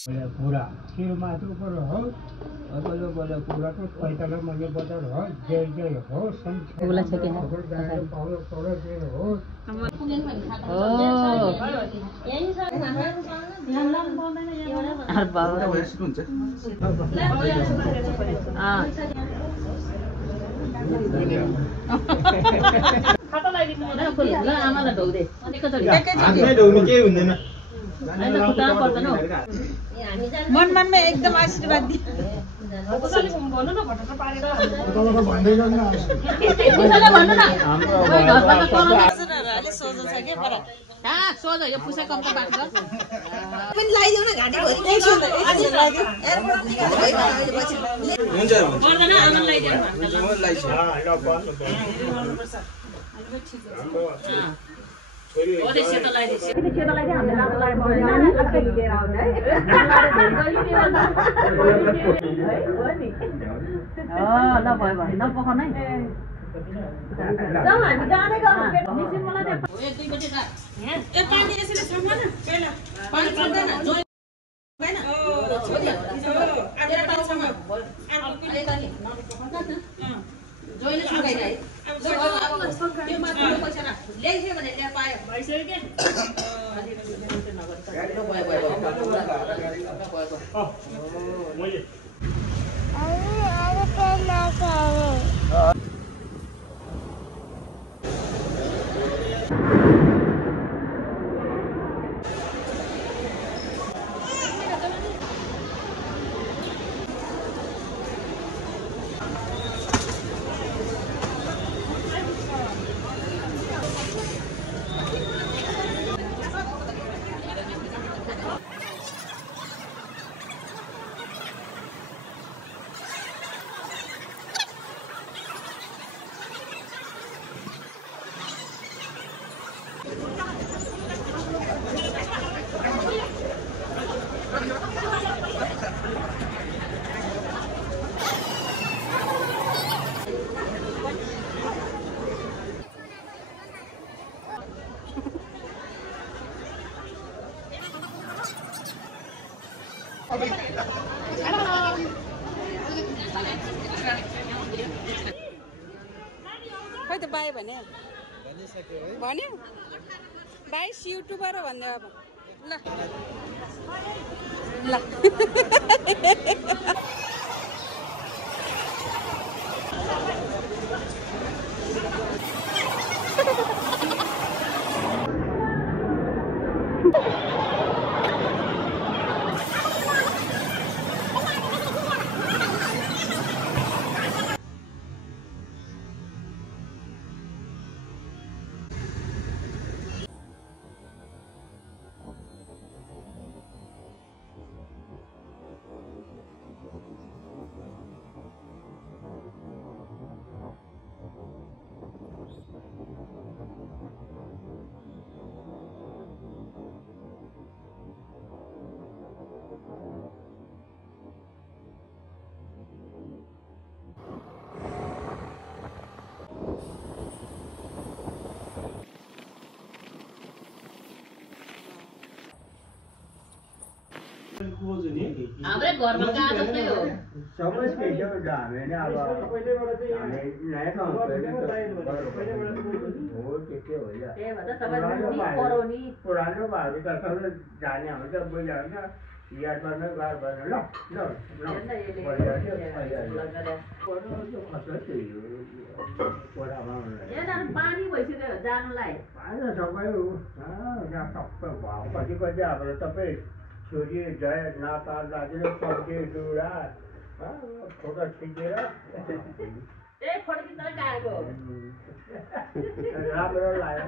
पूरा शिव मात्र पर हो अगलो बोले पूरा को पैताला मने बदर हो जय जय हो संख्या बोला छ के हो पौड़ो दिन हो हर बाबा हुन्छ खाता लगाइदिनु ल आमालाई ढोग्दै एकैचोटी हातमै ढोग्नु केही हुँदैन हैन खुट्टा पर्दैन हो मनमनमा एकदम आशीर्वाद दि कसैले भन्नु न भटक पारेर तपाईको भन्दै गर्नु कसैले भन्नु न ओइ घरमा त कोरोना अलि सोझो छ के पर कहाँ सोझो यो पुसे कम त बाँकी छ पनि लगाइदेऊ न घाँटी भरि एकछिन लाग्यो हुन्छ पर्दैन आमा लगाइदिनु ओले सेतो लगाइदिए सेतो लगाइदिए हामीले राम्रो लाग्यो नानी अलिकति लिएर आउनु है ल भयो भयो नपकाउनु है जाऊ हामी जाँदै गरौँ निसिन मलाई एक दुई बजे जा ए पानी यसले सम्म न पहिला पानी पर्दैन जोइ हैन अब टाउसम्म अब पिले त नि जोइले सुकाइदिए यो मात्र पैसा राख ल्याइदियो भने ल्या पायो भइसक्यो के खै त बायो भने भन्यो बाइस युट्युबर हो भन्दै अब ल हाम्रै घरमा कहाँ जस्तै हो सबै स्पेशल हामी नै अब नयाँ ठाउँ हो त्यस्तै हो या त्यही भएर सबैजना पराउनी पुरानो भएको त सबै जाने हुन्छ बुझ्या हुन्छ याद गर्न गाह्रो पर्छ ल पानी भइसक्यो जानुलाई सबै सबै भयो कति कति अब सबै छोरी जय नाता दाजु सब्जी डुडा फोटो खिचेर त्यही फोटो खिच्न गएको राम्रो लाग्यो